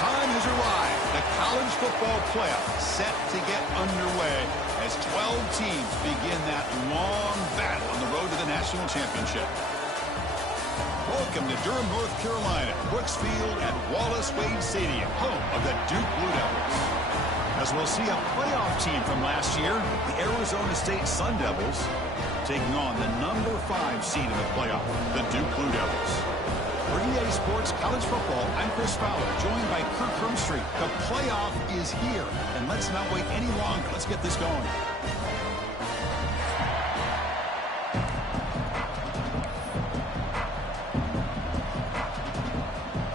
time has arrived. The college football playoff set to get underway as 12 teams begin that long battle on the road to the national championship. Welcome to Durham, North Carolina, Brooks Field at Wallace Wade Stadium, home of the Duke Blue Devils. As we'll see a playoff team from last year, the Arizona State Sun Devils, taking on the number 5 seed in the playoff, the Duke Blue Devils. For EA Sports College Football, I'm Chris Fowler, joined by Kirk Hermstreet. The playoff is here, and let's not wait any longer. Let's get this going.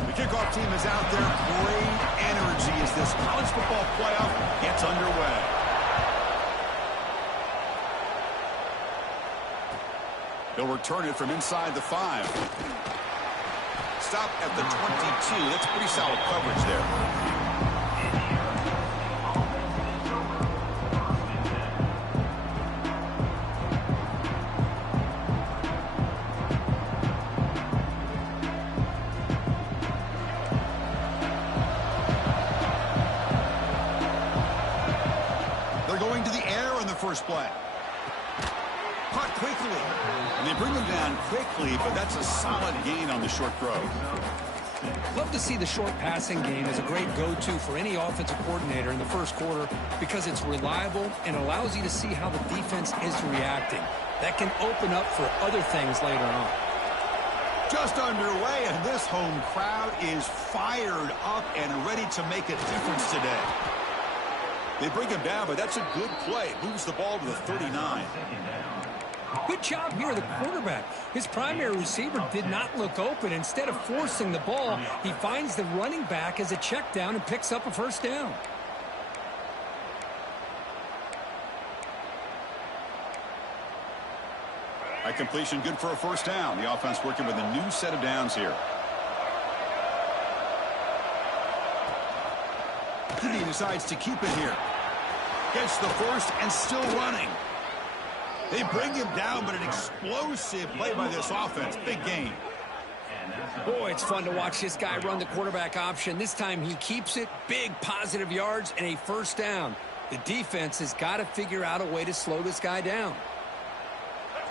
The kickoff team is out there. Great energy as this college football playoff gets underway. They'll return it from inside the 5. Stop at the 22. That's pretty solid coverage there. They're going to the air on the first play. Caught quickly. And they bring him down quickly, but that's a solid gain on the short throw. Love to see the short passing game as a great go-to for any offensive coordinator in the first quarter because it's reliable and allows you to see how the defense is reacting. That can open up for other things later on. Just underway, and this home crowd is fired up and ready to make a difference today. They bring him down, but that's a good play. Moves the ball to the 39. Good job here, the quarterback. His primary receiver did not look open. Instead of forcing the ball, he finds the running back as a check down and picks up a first down. A completion good for a first down. The offense working with a new set of downs here. He decides to keep it here. Gets the first and still running. They bring him down, but an explosive play by this offense. Big gain. Boy, it's fun to watch this guy run the quarterback option. This time he keeps it, big positive yards, and a first down. The defense has got to figure out a way to slow this guy down.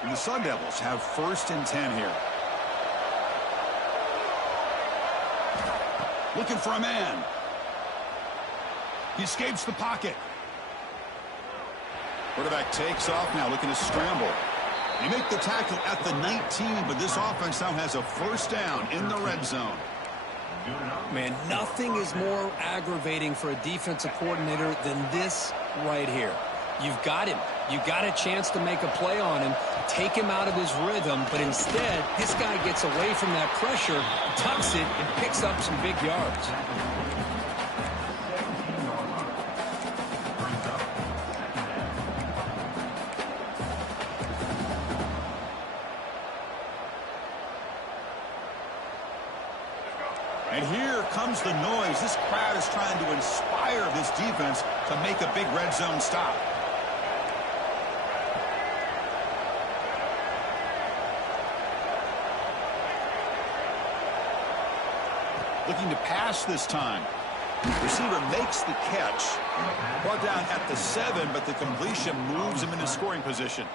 And the Sun Devils have 1st and 10 here. Looking for a man. He escapes the pocket. Quarterback takes off now, looking to scramble. They make the tackle at the 19, but this offense now has a first down in the red zone. Man, nothing is more aggravating for a defensive coordinator than this right here. You've got him. You've got a chance to make a play on him, take him out of his rhythm, but instead, this guy gets away from that pressure, tucks it, and picks up some big yards. And here comes the noise. This crowd is trying to inspire this defense to make a big red zone stop. Looking to pass this time. Receiver makes the catch. Brought down at the 7, but the completion moves him into scoring position.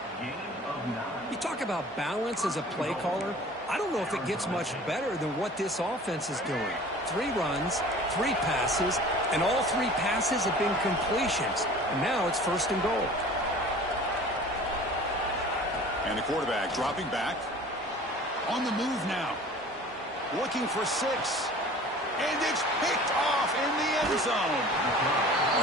You talk about balance as a play caller. I don't know if it gets much better than what this offense is doing. 3 runs, 3 passes, and all 3 passes have been completions. And now it's 1st and goal. And the quarterback dropping back. On the move now. Looking for 6. And it's picked off in the end zone.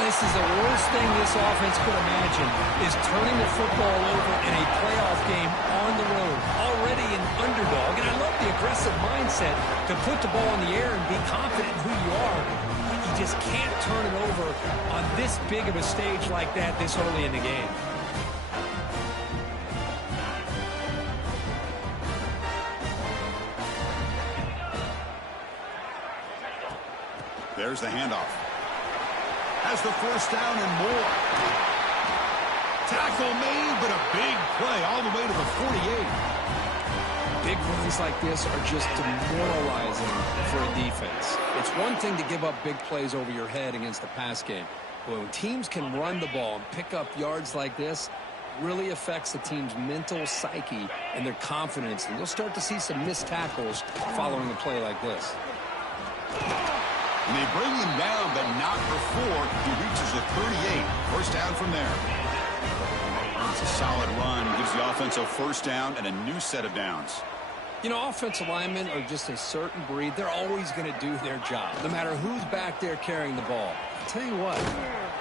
This is the worst thing this offense could imagine, is turning the football over in a playoff game on the road. Already an underdog, and I love the aggressive mindset to put the ball in the air and be confident in who you are. But you just can't turn it over on this big of a stage like that this early in the game. There's the handoff. Has the first down and more. Tackle made, but a big play all the way to the 48. Big runs like this are just demoralizing for for a defense. It's one thing to give up big plays over your head against the pass game. But when teams can run the ball and pick up yards like this, it really affects the team's mental psyche and their confidence. And you'll start to see some missed tackles following a play like this. And they bring him down, but not before he reaches the 38. First down from there. It's a solid run. Gives the offense a first down and a new set of downs. You know, offensive linemen are just a certain breed. They're always going to do their job, no matter who's back there carrying the ball. I'll tell you what,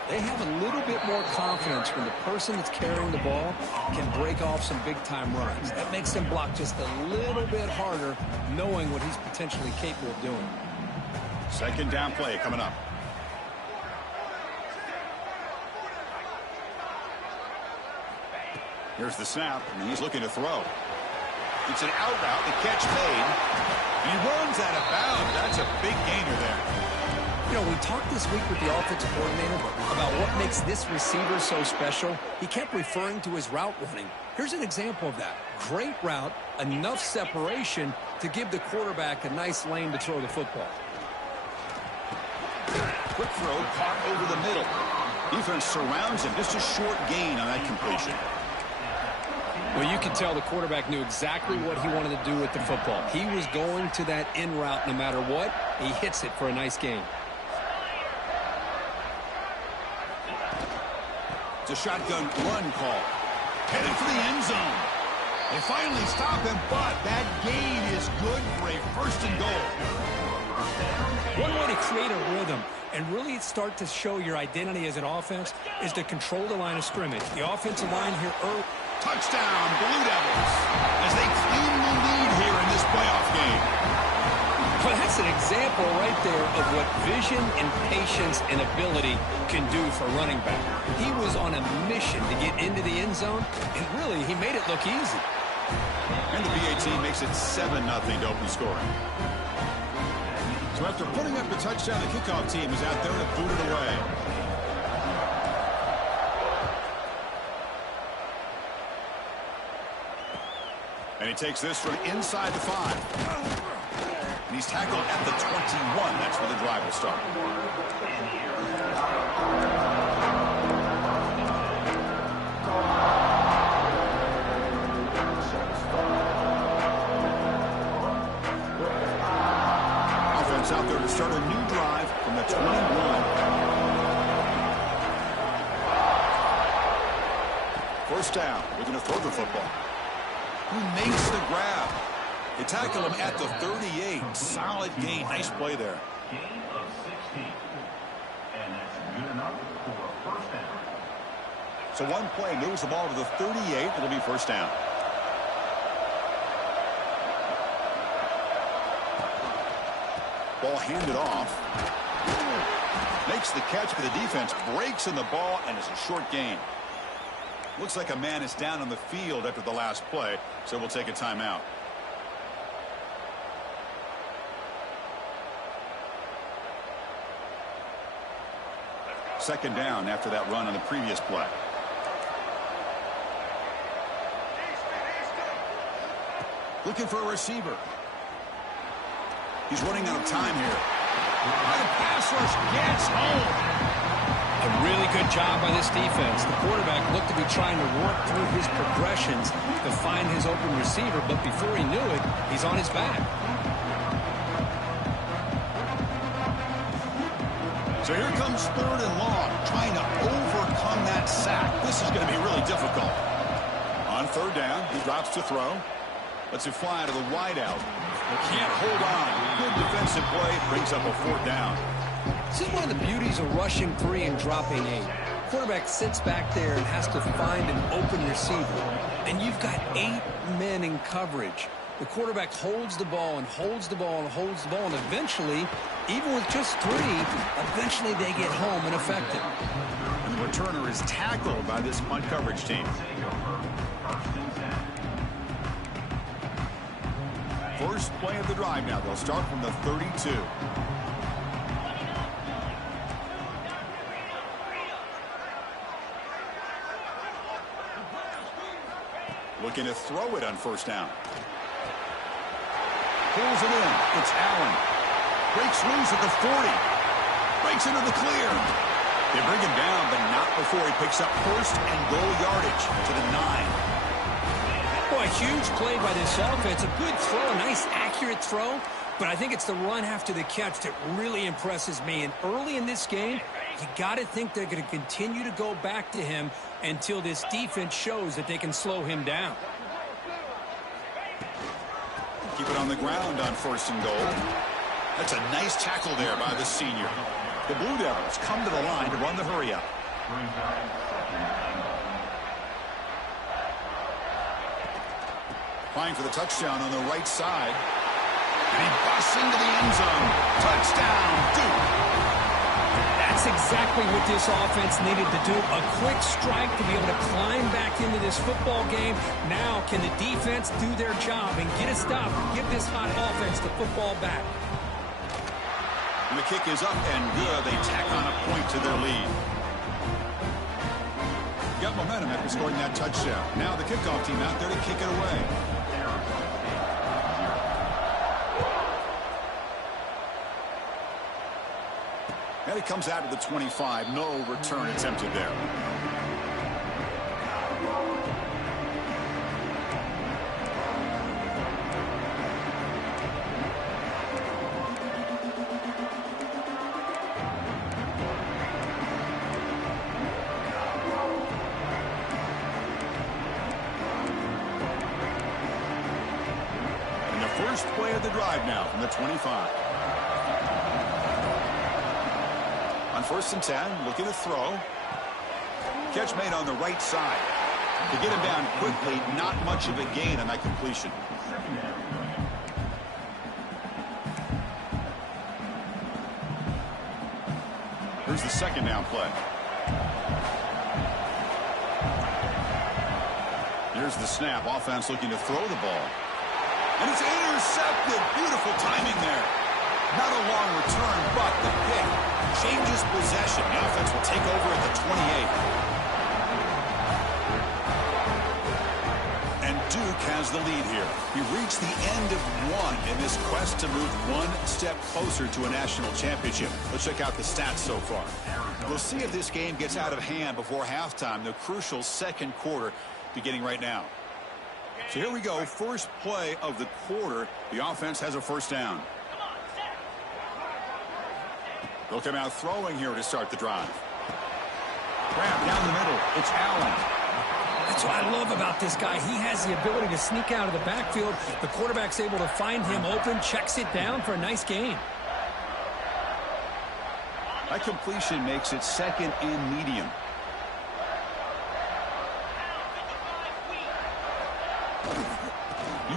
they have a little bit more confidence when the person that's carrying the ball can break off some big-time runs. That makes them block just a little bit harder, knowing what he's potentially capable of doing. Second down play coming up. Here's the snap, and he's looking to throw. It's an out route. The catch made. He runs out of bounds. That's a big gainer there. You know, we talked this week with the offensive coordinator about what makes this receiver so special. He kept referring to his route running. Here's an example of that. Great route, enough separation to give the quarterback a nice lane to throw the football. Quick throw caught over the middle. Defense surrounds him. Just a short gain on that completion. Well, you can tell the quarterback knew exactly what he wanted to do with the football. He was going to that in route no matter what. He hits it for a nice gain. It's a shotgun run call. Headed for the end zone. They finally stop him, but that gain is good for a first and goal. One way to create a rhythm and really start to show your identity as an offense is to control the line of scrimmage. The offensive line here early. Touchdown, Blue Devils, as they claim the lead here in this playoff game. Well, that's an example right there of what vision and patience and ability can do for running back. He was on a mission to get into the end zone, and really, he made it look easy. And the BA team makes it 7-0 to open scoring. So after putting up the touchdown, the kickoff team is out there to boot it away. And he takes this from inside the 5. And he's tackled at the 21. That's where the drive will start. Offense out there to start a new drive from the 21. First down. Looking to throw the football. Who makes the grab? They tackle him at the 38. Solid gain. Nice play there. Gain of 16. And that's good enough for a first down. So one play moves the ball to the 38. It'll be first down. Ball handed off. Makes the catch, but the defense breaks in the ball, and it's a short gain. Looks like a man is down on the field after the last play, so we'll take a timeout. Second down after that run on the previous play. Looking for a receiver. He's running out of time here. And the pass rush gets home. A really good job by this defense. The quarterback looked to be trying to work through his progressions to find his open receiver, but before he knew it, he's on his back. So here comes third and long, trying to overcome that sack. This is going to be really difficult. On third down, he drops to throw. Lets it fly to the wideout. Can't hold on. Good defensive play. Brings up a fourth down. This is one of the beauties of rushing 3 and dropping 8. Quarterback sits back there and has to find an open receiver. And you've got 8 men in coverage. The quarterback holds the ball and holds the ball and holds the ball. And eventually, even with just 3, eventually they get home and affect it. And the returner is tackled by this punt coverage team. First play of the drive now. They'll start from the 32. Looking to throw it on first down. Pulls it in. It's Allen. Breaks loose at the 40. Breaks into the clear. They bring him down, but not before he picks up first and goal yardage to the 9. Boy, a huge play by this offense. A good throw, a nice accurate throw. But I think it's the run after the catch that really impresses me. And early in this game, you got to think they're going to continue to go back to him until this defense shows that they can slow him down. Keep it on the ground on first and goal. That's a nice tackle there by the senior. The Blue Devils come to the line to run the hurry-up. Applying for the touchdown on the right side. And he busts into the end zone. Touchdown, Duke. That's exactly what this offense needed to do. A quick strike to be able to climb back into this football game. Now, can the defense do their job and get a stop, give this hot offense the football back? And the kick is up and good. They tack on a point to their lead. Got momentum after scoring that touchdown. Now the kickoff team out there to kick it away. And it comes out to the 25. No return attempted there. And the first play of the drive now from the 25. On first and 10, looking to throw. Catch made on the right side. To get him down quickly, not much of a gain on that completion. Here's the second down play. Here's the snap. Offense looking to throw the ball. And it's intercepted. Beautiful timing there. Not a long return, but the pick changes possession. The offense will take over at the 28. And Duke has the lead here. We reached the end of one in this quest to move one step closer to a national championship. Let's check out the stats so far. We'll see if this game gets out of hand before halftime, the crucial second quarter beginning right now. So here we go. First play of the quarter. The offense has a first down. They'll come out throwing here to start the drive. Grab down the middle. It's Allen. That's what I love about this guy. He has the ability to sneak out of the backfield. The quarterback's able to find him open, checks it down for a nice gain. That completion makes it second and medium.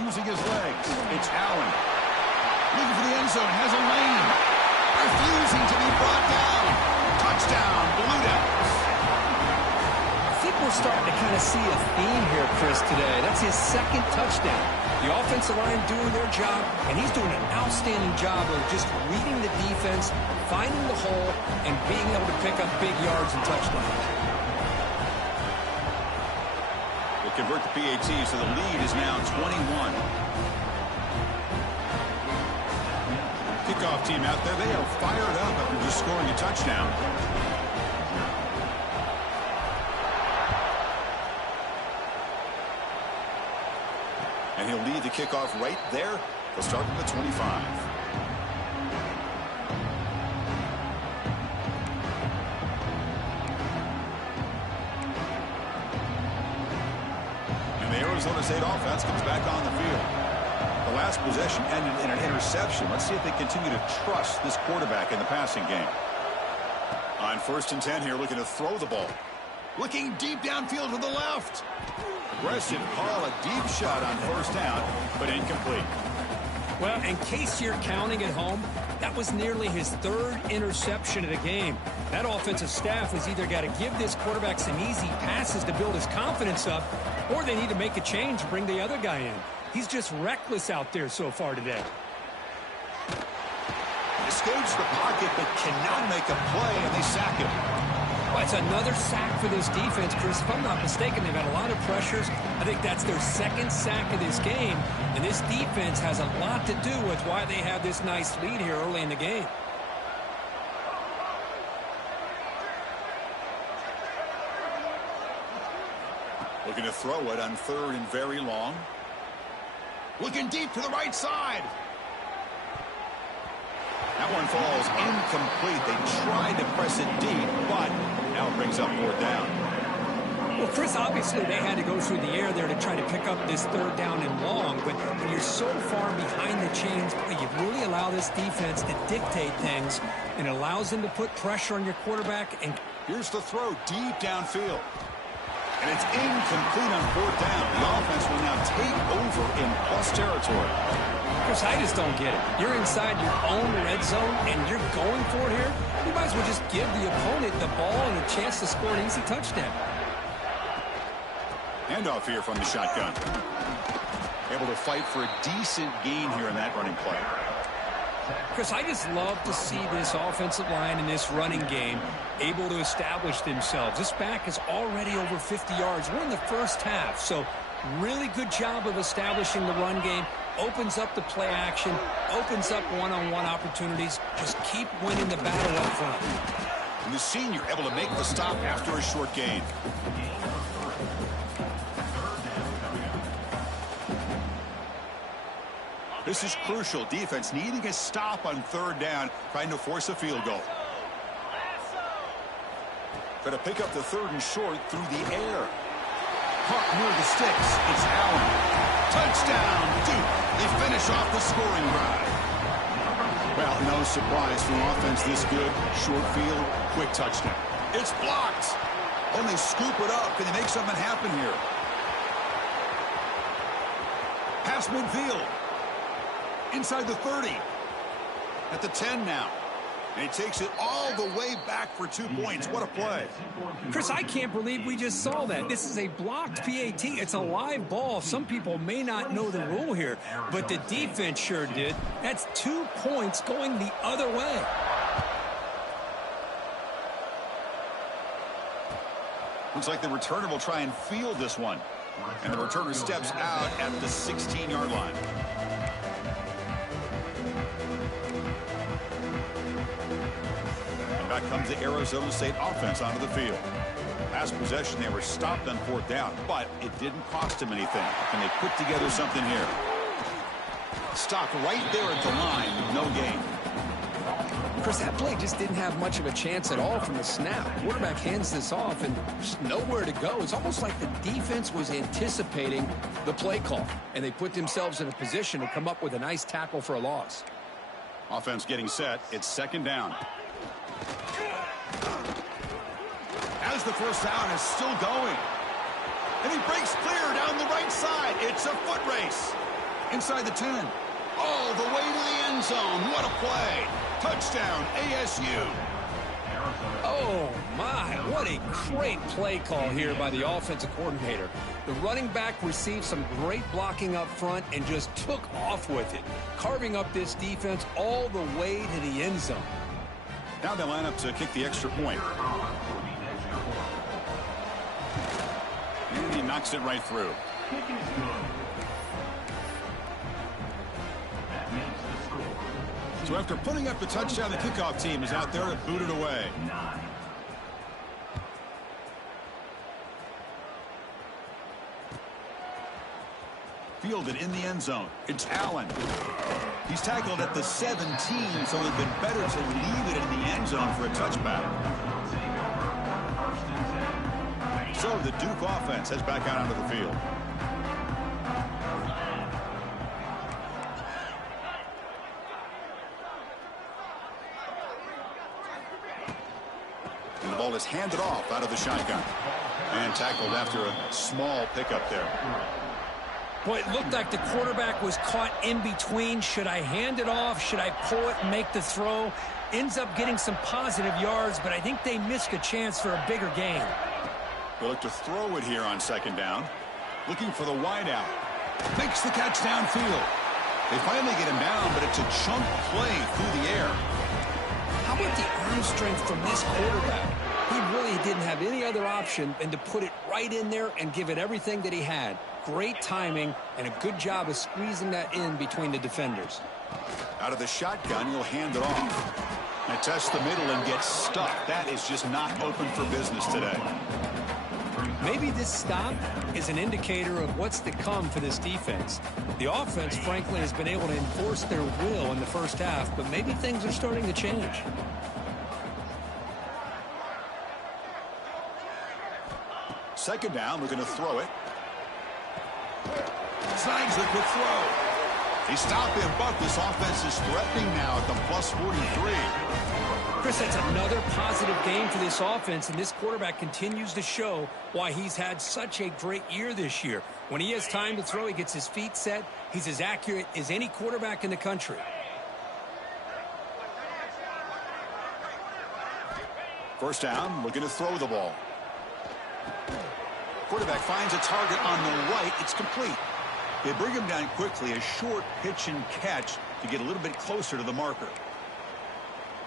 Using his legs. It's Allen. Looking for the end zone. Has a lane. Refusing to be brought down. Touchdown, Blue Devils. I think we're starting to kind of see a theme here, Chris, today. That's his second touchdown. The offensive line doing their job, and he's doing an outstanding job of just reading the defense, finding the hole, and being able to pick up big yards and touchdowns. We'll convert the PAT, so the lead is now 21. Kickoff team out there, they are fired up after just scoring a touchdown. And he'll lead the kickoff right there. They'll start from the 25. And the Arizona State offense comes back on the field. The last possession ended in an interception. Let's see if they continue to trust this quarterback in the passing game. On first and 10 here, looking to throw the ball. Looking deep downfield to the left. Aggressive call, a deep shot on first down, but incomplete. Well, in case you're counting at home, that was nearly his third interception of the game. That offensive staff has either got to give this quarterback some easy passes to build his confidence up, or they need to make a change and bring the other guy in. He's just reckless out there so far today. Escapes the pocket, but cannot make a play, and they sack him. Well, it's another sack for this defense, Chris. If I'm not mistaken, they've had a lot of pressures. I think that's their second sack of this game, and this defense has a lot to do with why they have this nice lead here early in the game. Looking to throw it on 3rd and very long. Looking deep to the right side. That one falls incomplete. They tried to press it deep, but now it brings up 4th down. Well, Chris, obviously they had to go through the air there to try to pick up this 3rd down and long, but when you're so far behind the chains, you really allow this defense to dictate things, and it allows them to put pressure on your quarterback. And here's the throw deep downfield. And it's incomplete on 4th down. The offense will now take over in plus territory. Chris, I just don't get it. You're inside your own red zone, and you're going for it here? You might as well just give the opponent the ball and a chance to score an easy touchdown. Handoff here from the shotgun. Able to fight for a decent gain here in that running play. Chris, I just love to see this offensive line in this running game able to establish themselves. This back is already over 50 yards. We're in the first half, so really good job of establishing the run game. Opens up the play action, opens up one-on-one opportunities. Just keep winning the battle up front. And the senior able to make the stop after a short gain. This is crucial. Defense needing a stop on 3rd down, trying to force a field goal. Going to pick up the 3rd and short through the air. Caught near the sticks. It's Allen. Touchdown, Duke. They finish off the scoring drive. Well, no surprise for an offense this good. Short field, quick touchdown. It's blocked. And they scoop it up. Can they make something happen here? Pass midfield. Inside the 30. At the 10 now. And he takes it all the way back for 2 points. What a play. Chris, I can't believe we just saw that. This is a blocked PAT. It's a live ball. Some people may not know the rule here, but the defense sure did. That's 2 points going the other way. Looks like the returner will try and field this one. And the returner steps out at the 16-yard line. Back comes the Arizona State offense onto the field. Last possession, they were stopped on 4th down, but it didn't cost them anything. And they put together something here. Stopped right there at the line with no gain. Chris, that play just didn't have much of a chance at all from the snap. Quarterback hands this off and just nowhere to go. It's almost like the defense was anticipating the play call, and they put themselves in a position to come up with a nice tackle for a loss. Offense getting set. It's 2nd down. As the first down is still going. And he breaks clear down the right side. It's a foot race. Inside the 10. All the way to the end zone. What a play. Touchdown, ASU. Oh, my. What a great play call here by the offensive coordinator. The running back received some great blocking up front and just took off with it, carving up this defense all the way to the end zone. Now they line up to kick the extra point. And he knocks it right through. So after putting up the touchdown, the kickoff team is out there to boot it away. Fielded in the end zone. It's Allen. He's tackled at the 17, so it would have been better to leave it in the end zone for a touchback. So the Duke offense heads back out onto the field. And the ball is handed off out of the shotgun. And tackled after a small pickup there. Boy, it looked like the quarterback was caught in between. Should I hand it off? Should I pull it and make the throw? Ends up getting some positive yards, but I think they missed a chance for a bigger gain. They look to throw it here on 2nd down. Looking for the wideout. Makes the catch downfield. They finally get him down, but it's a chunk play through the air. How about the arm strength from this quarterback? He really Really, he didn't have any other option than to put it right in there and give it everything that he had. Great timing and a good job of squeezing that in between the defenders. Out of the shotgun, he'll hand it off. Now test the middle and get stuck. That is just not open for business today. Maybe this stop is an indicator of what's to come for this defense. The offense, frankly, has been able to enforce their will in the first half, but maybe things are starting to change. Second down, we're going to throw it. Snags the quick throw. They stop him, but this offense is threatening now at the plus 43. Chris, that's another positive game for this offense, and this quarterback continues to show why he's had such a great year this year. When he has time to throw, he gets his feet set. He's as accurate as any quarterback in the country. First down, looking to throw the ball. Quarterback finds a target on the right. It's complete. They bring him down quickly, a short pitch and catch to get a little bit closer to the marker.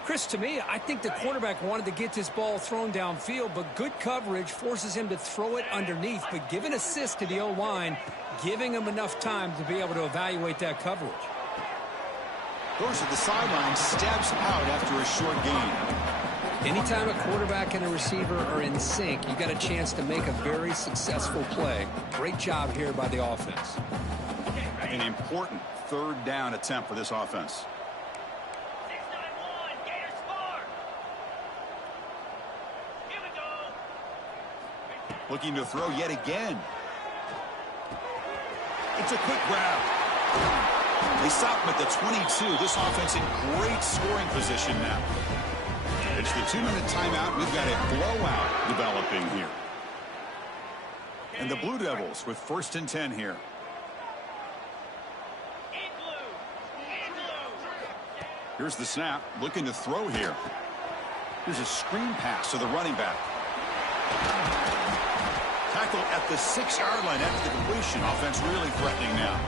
Chris, to me, I think the quarterback wanted to get this ball thrown downfield, but good coverage forces him to throw it underneath. But give an assist to the O-line, giving him enough time to be able to evaluate that coverage. Goes to the sideline, steps out after a short gain. Anytime a quarterback and a receiver are in sync, you got a chance to make a very successful play. Great job here by the offense. An important third down attempt for this offense. Looking to throw yet again. It's a quick grab. They stop him at the 22. This offense in great scoring position now. It's the 2-minute timeout. We've got a blowout developing here. And the Blue Devils with 1st and 10 here. Here's the snap. Looking to throw here. Here's a screen pass to the running back. Tackle at the 6-yard line after the completion. Offense really threatening now.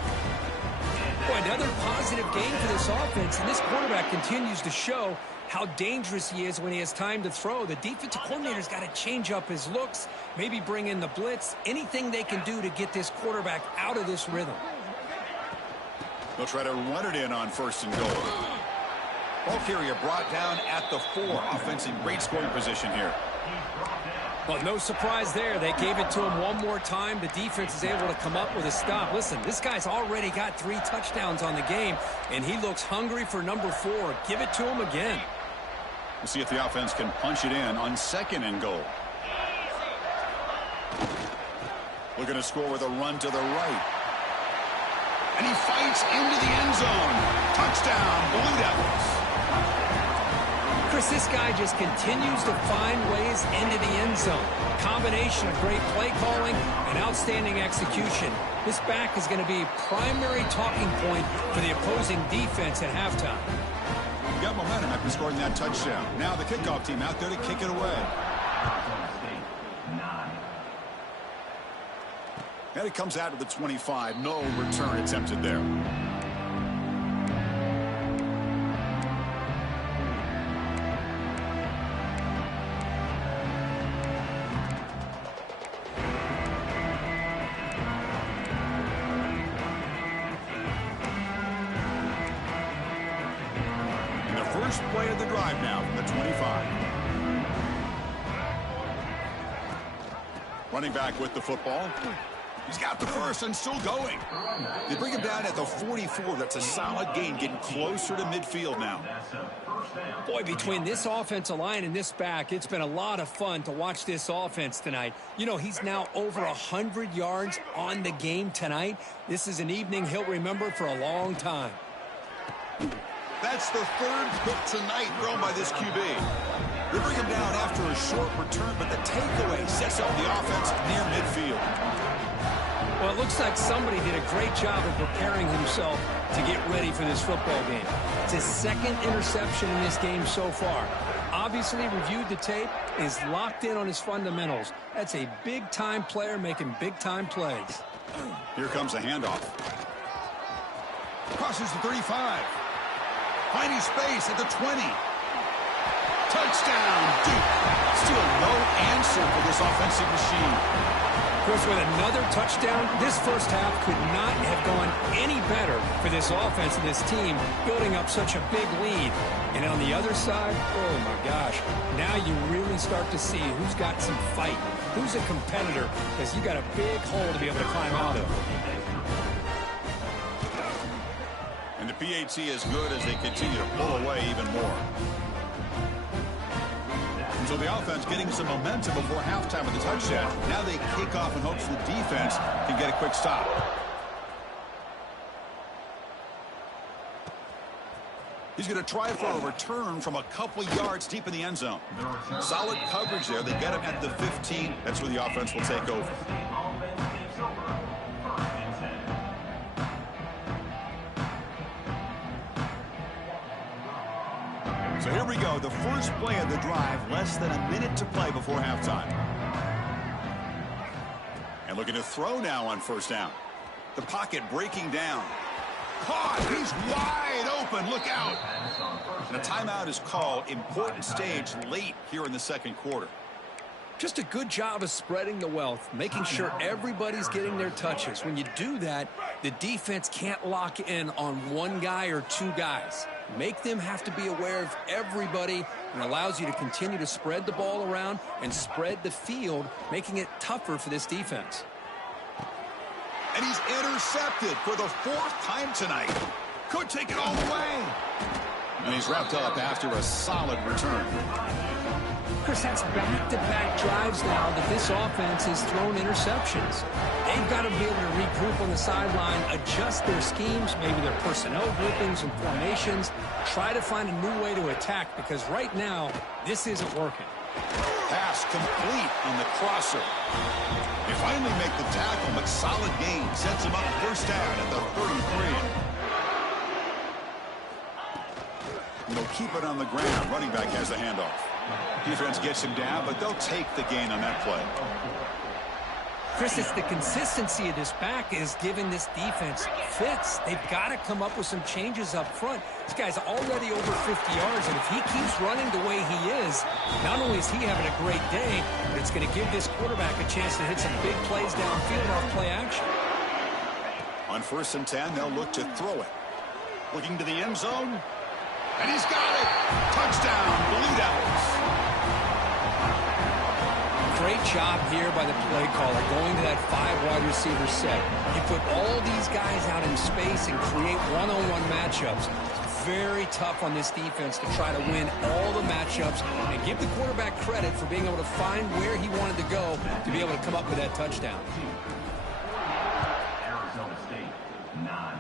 Boy, another positive game for this offense, and this quarterback continues to show how dangerous he is when he has time to throw. The defensive coordinator's got to change up his looks, maybe bring in the blitz, anything they can do to get this quarterback out of this rhythm. They'll try to run it in on 1st and goal. Ball carrier brought down at the 4. Offense in great scoring position here. Well, no surprise there. They gave it to him one more time. The defense is able to come up with a stop. Listen, this guy's already got 3 touchdowns on the game, and he looks hungry for number 4. Give it to him again. We'll see if the offense can punch it in on 2nd and goal. Looking to score with a run to the right. And he fights into the end zone. Touchdown, Blue Devils. Chris, this guy just continues to find ways into the end zone. Combination of great play calling and outstanding execution. This back is going to be a primary talking point for the opposing defense at halftime. Got momentum after scoring that touchdown. Now the kickoff team out there to kick it away. And it comes out to the 25. No return attempted there. First play of the drive now from the 25. Running back with the football. He's got the first and still going. They bring him down at the 44. That's a solid gain, getting closer to midfield now. Boy, between this offensive line and this back, it's been a lot of fun to watch this offense tonight. You know, he's now over 100 yards on the game tonight. This is an evening he'll remember for a long time. That's the 3rd pick tonight thrown by this QB. They bring him down after a short return, but the takeaway sets up the offense near midfield. Well, it looks like somebody did a great job of preparing himself to get ready for this football game. It's his 2nd interception in this game so far. Obviously reviewed the tape, is locked in on his fundamentals. That's a big-time player making big-time plays. Here comes a handoff. Crosses the 35. Finding space at the 20. Touchdown, Duke. Still no answer for this offensive machine. Chris, with another touchdown, this first half could not have gone any better for this offense and this team, building up such a big lead. And on the other side, oh my gosh, now you really start to see who's got some fight, who's a competitor, because you got a big hole to be able to climb out of. And the PAT is good as they continue to pull away even more. So the offense getting some momentum before halftime with the touchdown. Now they kick off in hopes the defense can get a quick stop. He's going to try for a return from a couple yards deep in the end zone. Solid coverage there. They get him at the 15. That's where the offense will take over. So here we go, the first play of the drive, less than a minute to play before halftime. And looking to throw now on first down. The pocket breaking down. Caught, he's wide open, look out. And a timeout is called, important stage late here in the second quarter. Just a good job of spreading the wealth, making sure everybody's getting their touches. When you do that, the defense can't lock in on one guy or two guys. Make them have to be aware of everybody, and allows you to continue to spread the ball around and spread the field, making it tougher for this defense. And he's intercepted for the fourth time tonight. Could take it all the way. And he's wrapped up after a solid return. Chris, that's back-to-back drives now that this offense has thrown interceptions. They've got to be able to regroup on the sideline, adjust their schemes, maybe their personnel groupings and formations, try to find a new way to attack, because right now, this isn't working. Pass complete on the crosser. They finally make the tackle, but solid gain sets him up first down at the 33. And they'll keep it on the ground. Running back has the handoff. Defense gets him down, but they'll take the gain on that play. Chris, it's the consistency of this back is giving this defense fits. They've got to come up with some changes up front. This guy's already over 50 yards, and if he keeps running the way he is, not only is he having a great day, but it's going to give this quarterback a chance to hit some big plays downfield off play action. On 1st and 10, they'll look to throw it. Looking to the end zone. And he's got it. Touchdown, Blue Devils. Great job here by the play caller, going to that 5 wide receiver set. You put all these guys out in space and create one-on-one matchups. It's very tough on this defense to try to win all the matchups and give the quarterback credit for being able to find where he wanted to go to be able to come up with that touchdown. Arizona State, 9.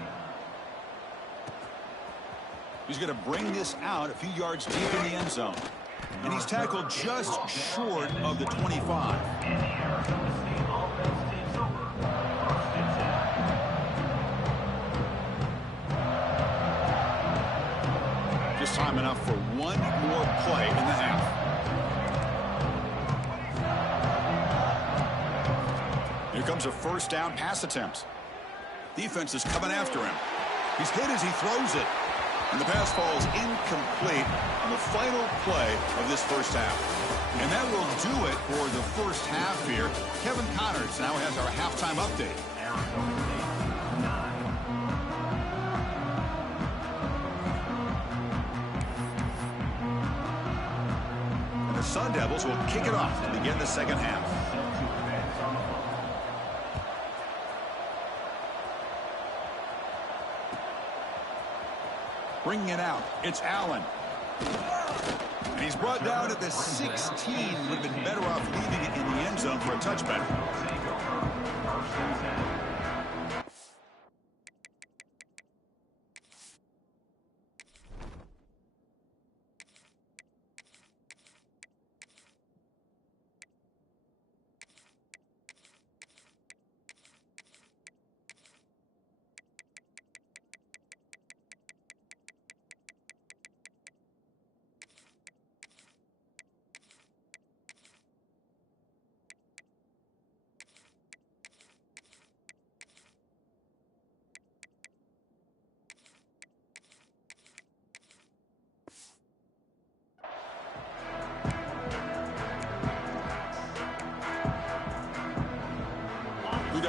He's going to bring this out a few yards deep in the end zone. And he's tackled just short of the 25. Just time enough for one more play in the half. Here comes a first down pass attempt. Defense is coming after him. He's hit as he throws it. And the pass falls incomplete on the final play of this first half. And that will do it for the first half here. Kevin Connors now has our halftime update. And the Sun Devils will kick it off to begin the second half. Bringing it out, it's Allen. And he's brought down at the 16. Would have been better off leaving it in the end zone for a touchback.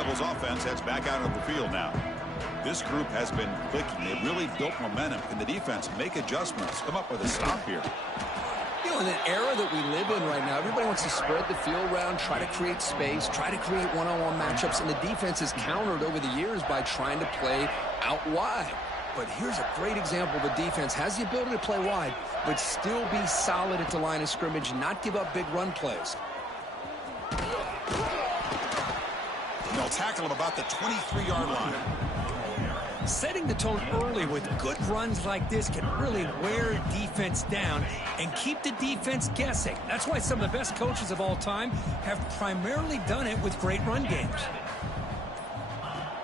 Rebels offense heads back out of the field now. This group has been clicking. They've really built momentum. Can the defense make adjustments? Come up with a stop here. You know, in an era that we live in right now, everybody wants to spread the field around, try to create space, try to create one-on-one matchups, and the defense has countered over the years by trying to play out wide. But here's a great example. The defense has the ability to play wide, but still be solid at the line of scrimmage, not give up big run plays. They'll tackle him about the 23-yard line. Setting the tone early with good runs like this can really wear defense down and keep the defense guessing. That's why some of the best coaches of all time have primarily done it with great run games.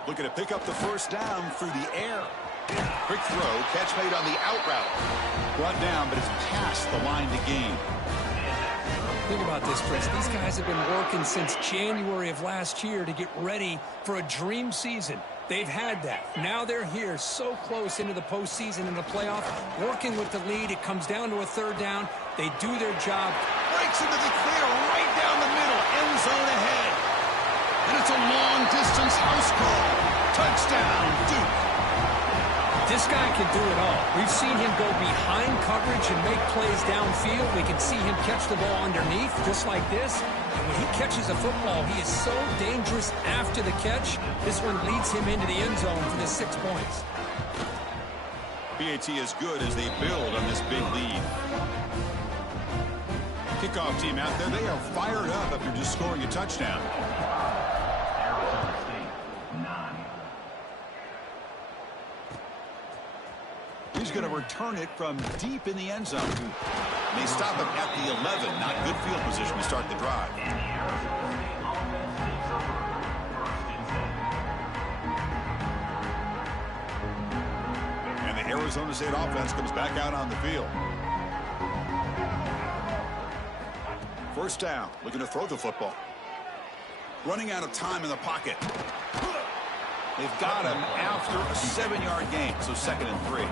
Looking to pick up the first down through the air. Quick throw, catch made on the out route. Brought down, but it's past the line to gain. Think about this, Chris. These guys have been working since January of last year to get ready for a dream season. They've had that. Now they're here so close into the postseason and the playoff, working with the lead. It comes down to a third down. They do their job. Breaks into the clear right down the middle. End zone ahead. And it's a long-distance house call. Touchdown, Duke. This guy can do it all. We've seen him go behind coverage and make plays downfield. We can see him catch the ball underneath, just like this. And when he catches a football, he is so dangerous after the catch. This one leads him into the end zone for the 6 points. PAT is good as they build on this big lead. Kickoff team out there, they are fired up after just scoring a touchdown. Arizona State, 9. He's going to return it from deep in the end zone. They stop him at the 11. Not good field position to start the drive. And the Arizona State offense comes back out on the field. First down, looking to throw the football. Running out of time in the pocket. They've got him after a 7-yard gain, so 2nd and 3.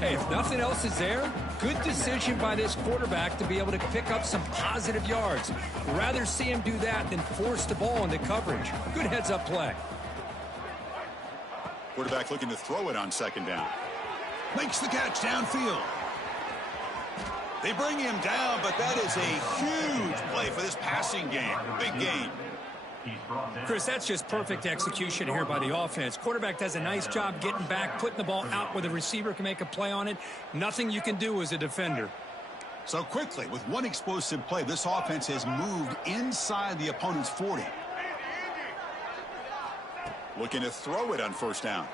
Hey, if nothing else is there, good decision by this quarterback to be able to pick up some positive yards. Rather see him do that than force the ball into coverage. Good heads-up play. Quarterback looking to throw it on 2nd down. Makes the catch downfield. They bring him down, but that is a huge play for this passing game. Big gain. Chris, that's just perfect execution here by the offense. Quarterback does a nice job getting back, putting the ball out where the receiver can make a play on it. Nothing you can do as a defender. So quickly, with one explosive play, this offense has moved inside the opponent's 40. Looking to throw it on 1st down.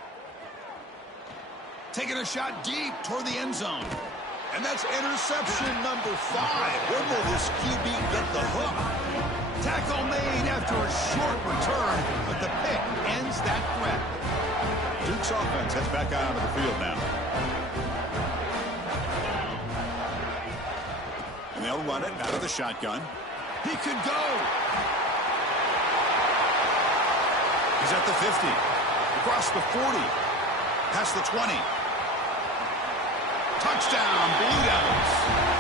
Taking a shot deep toward the end zone. And that's interception number 5. Where will this QB get the hook? Tackle made after a short return, but the pick ends that threat. Duke's offense heads back out onto the field now. And they'll run it out of the shotgun. He could go. He's at the 50. Across the 40. Past the 20. Touchdown, Blue Devils.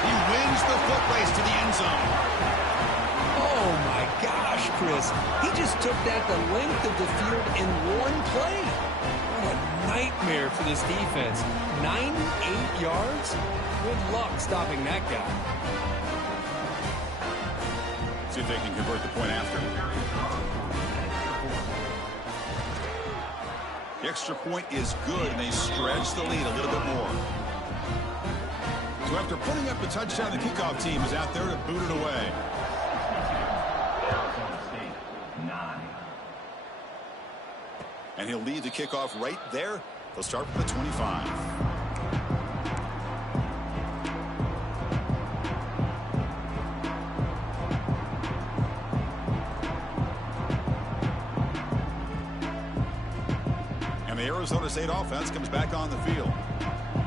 He wins the foot race to the end zone. Oh, my gosh, Chris. He just took that the length of the field in one play. What a nightmare for this defense. 98 yards? Good luck stopping that guy. See if they can convert the point after. The extra point is good, and they stretch the lead a little bit more. So after putting up the touchdown, the kickoff team is out there to boot it away. Arizona State, 9. And he'll lead the kickoff right there. They'll start from the 25. And the Arizona State offense comes back on the field.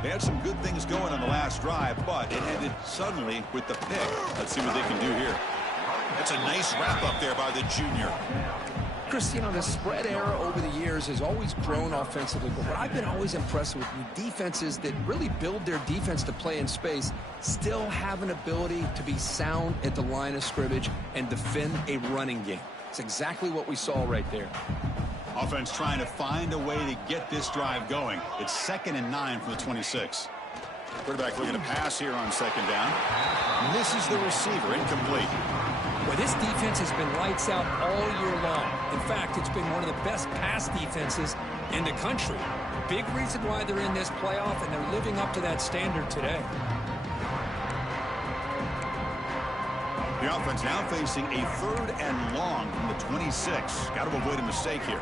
They had some good things going on the last drive, but it ended suddenly with the pick. Let's see what they can do here. That's a nice wrap-up there by the junior. Chris, you know, the spread era over the years has always grown offensively, but what I've been always impressed with defenses that really build their defense to play in space still have an ability to be sound at the line of scrimmage and defend a running game. It's exactly what we saw right there. Offense trying to find a way to get this drive going. It's 2nd and 9 from the 26. Quarterback looking to pass here on 2nd down. Misses the receiver, incomplete. Well, this defense has been lights out all year long. In fact, it's been one of the best pass defenses in the country. Big reason why they're in this playoff, and they're living up to that standard today. The offense now facing a 3rd and long from the 26. Got to avoid a mistake here.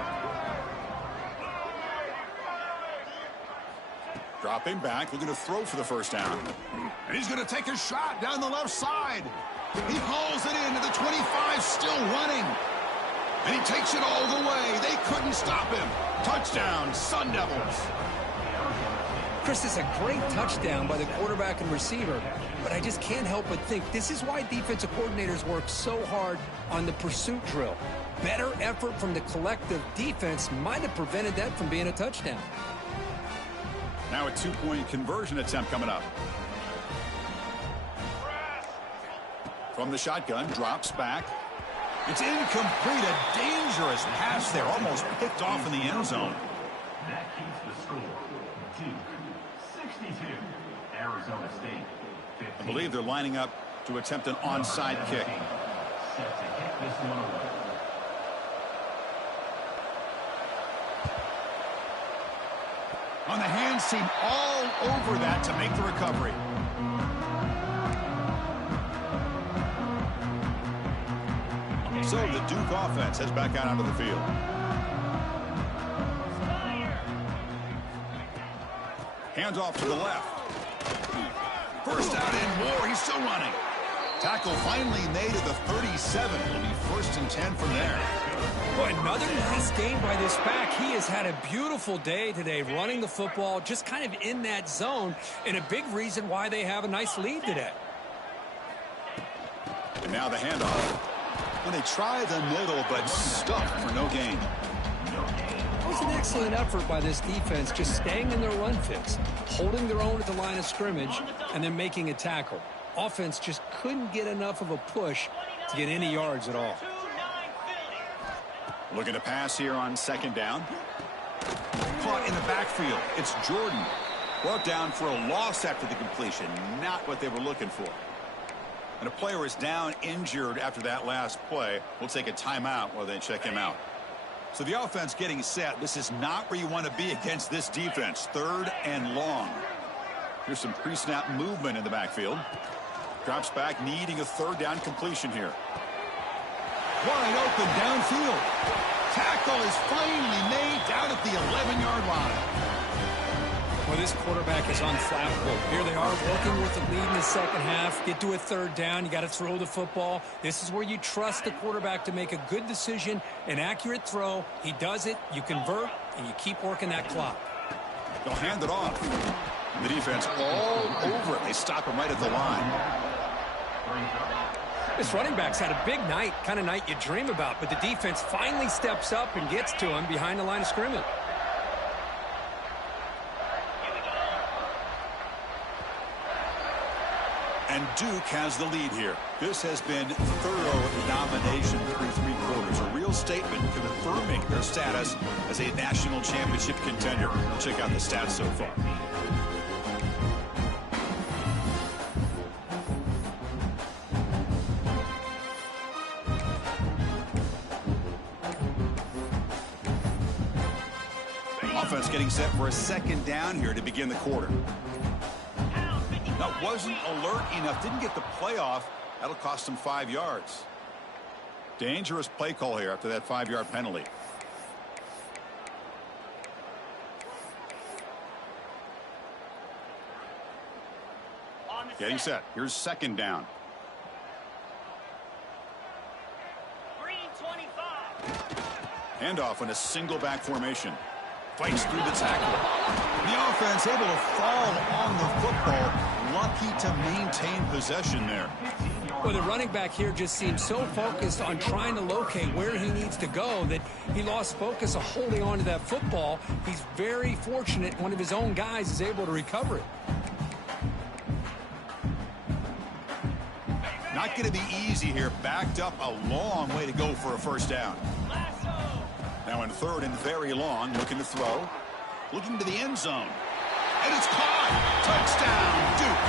Dropping back, looking to throw for the 1st down. And he's going to take a shot down the left side. He hauls it into the 25, still running. And he takes it all the way. They couldn't stop him. Touchdown, Sun Devils. Chris, is a great touchdown by the quarterback and receiver, but I just can't help but think this is why defensive coordinators work so hard on the pursuit drill. Better effort from the collective defense might have prevented that from being a touchdown. Now a 2-point conversion attempt coming up. From the shotgun, drops back. It's incomplete. A dangerous pass there, almost picked off in the end zone. That keeps the score. Duke 62. Arizona State 15. I believe they're lining up to attempt an onside kick. Set to kick this one away. On the hands team all over that to make the recovery. So the Duke offense heads back out onto the field. Hands off to the left. First out and more. He's still running. Tackle finally made at the 37. It'll be 1st and 10 from there. Boy, another nice game by this back. He has had a beautiful day today running the football, just kind of in that zone, and a big reason why they have a nice lead today. And now the handoff. When they try the middle, but stuck for no gain. It was an excellent effort by this defense, just staying in their run fits, holding their own at the line of scrimmage, and then making a tackle. Offense just couldn't get enough of a push to get any yards at all. Looking to pass here on 2nd down. Caught in the backfield. It's Jordan. Brought down for a loss after the completion. Not what they were looking for. And a player is down injured after that last play. We'll take a timeout while they check him out. So the offense getting set. This is not where you want to be against this defense. 3rd and long. Here's some pre-snap movement in the backfield. Drops back, needing a 3rd down completion here. Wide open downfield. Tackle is finally made down at the 11-yard line. Well, this quarterback is unflappable. Here they are working with the lead in the 2nd half. Get to a 3rd down. You got to throw the football. This is where you trust the quarterback to make a good decision, an accurate throw. He does it. You convert, and you keep working that clock. They'll hand it off. The defense all over it. They stop him right at the line. This running back's had a big night, kind of night you dream about, but the defense finally steps up and gets to him behind the line of scrimmage. And Duke has the lead here. This has been thorough domination through 3 quarters. A real statement confirming their status as a national championship contender. We'll check out the stats so far. Offense getting set for a 2nd down here to begin the quarter. Now, wasn't alert enough, didn't get the play off. That'll cost him 5 yards. Dangerous play call here after that 5-yard penalty. Getting set. Here's 2nd down. Handoff in a single back formation. Fights through the tackle. The offense able to fall on the football. Lucky to maintain possession there. Well, the running back here just seems so focused on trying to locate where he needs to go that he lost focus of holding on to that football. He's very fortunate one of his own guys is able to recover it. Not going to be easy here. Backed up a long way to go for a first down. Now in third and very long, looking to throw. Looking to the end zone. And it's caught. Touchdown, Duke.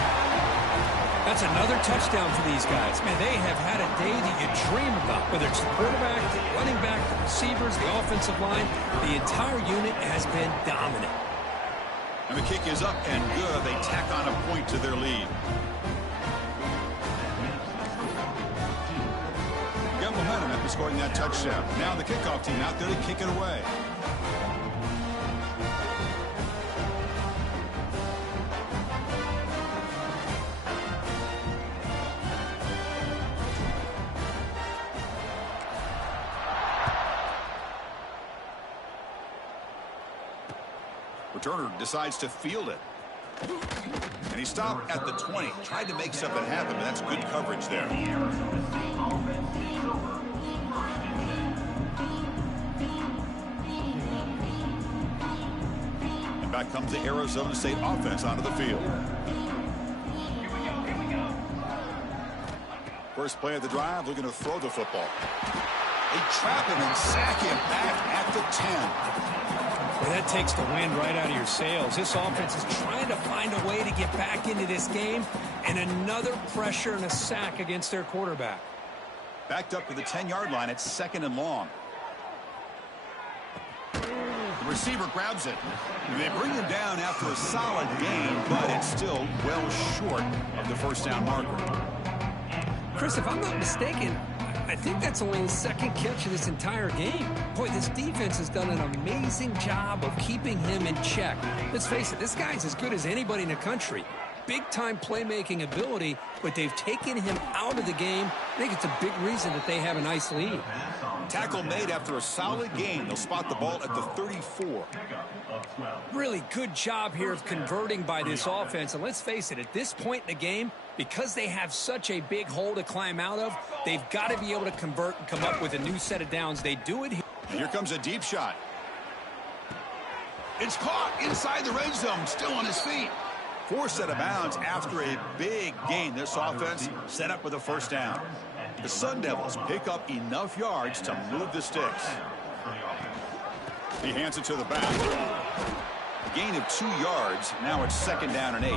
That's another touchdown for these guys. Man, they have had a day that you dream about. Whether it's the quarterback, the running back, the receivers, the offensive line, the entire unit has been dominant. And the kick is up and good. They tack on a point to their lead. Got momentum after scoring that touchdown. Now the kickoff team out there to kick it away. Returner decides to field it. And he stopped at the 20. Tried to make something happen, but that's good coverage there. And back comes the Arizona State offense onto the field. First play of the drive, looking to throw the football. They trap him and sack him back at the 10. Well, that takes the wind right out of your sails. This offense is trying to find a way to get back into this game, and another pressure and a sack against their quarterback. Backed up to the 10-yard line. It's second and long. The receiver grabs it. They bring him down after a solid gain, but it's still well short of the first down marker. Chris, if I'm not mistaken, I think that's only his second catch of this entire game. Boy, this defense has done an amazing job of keeping him in check. Let's face it, this guy's as good as anybody in the country. Big-time playmaking ability, but they've taken him out of the game. I think it's a big reason that they have a nice lead. Tackle made after a solid gain. They'll spot the ball at the 34. Really good job here of converting by this offense. And let's face it, at this point in the game, because they have such a big hole to climb out of, they've got to be able to convert and come up with a new set of downs. They do it here. And here comes a deep shot. It's caught inside the red zone, still on his feet. Forced out of bounds after a big gain. This offense set up with a first down. The Sun Devils pick up enough yards to move the sticks. He hands it to the back. A gain of 2 yards. Now it's second down and 8.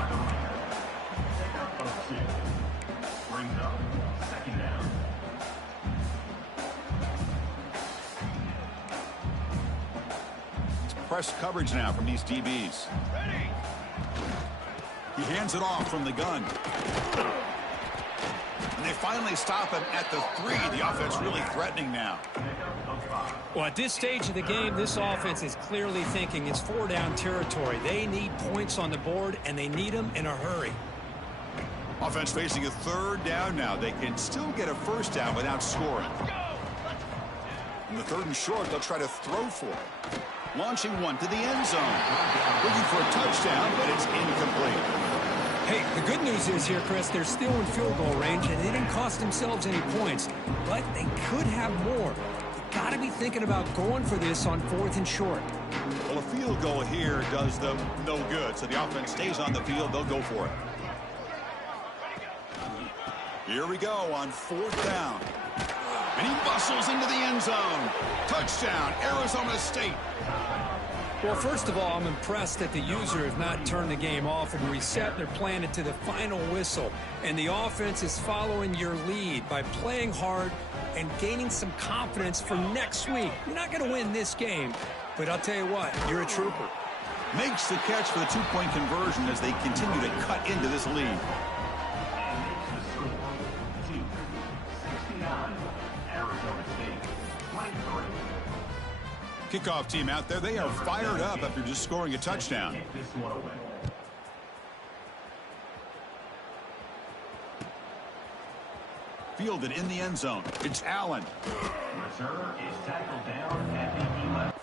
It's press coverage now from these DBs. He hands it off from the gun. And they finally stop him at the 3. The offense really threatening now. Well, at this stage of the game, this offense is clearly thinking it's 4-down territory. They need points on the board, and they need them in a hurry. Offense facing a third down now. They can still get a first down without scoring. In the third and short, they'll try to throw for it. Launching one to the end zone. Looking for a touchdown, but it's incomplete. Hey, the good news is here, Chris, they're still in field goal range, and they didn't cost themselves any points, but they could have more. You got to be thinking about going for this on 4th and short. Well, a field goal here does them no good, so the offense stays on the field. They'll go for it. Here we go on 4th down. And he bustles into the end zone. Touchdown, Arizona State. Well, first of all, I'm impressed that the user has not turned the game off and reset. They're playing it to the final whistle. And the offense is following your lead by playing hard and gaining some confidence for next week. You're not going to win this game, but I'll tell you what, you're a trooper. Makes the catch for the 2-point conversion as they continue to cut into this lead. Kickoff team out there, they are fired up after just scoring a touchdown. Fielded in the end zone. It's Allen. Returner is tackled down at the 11.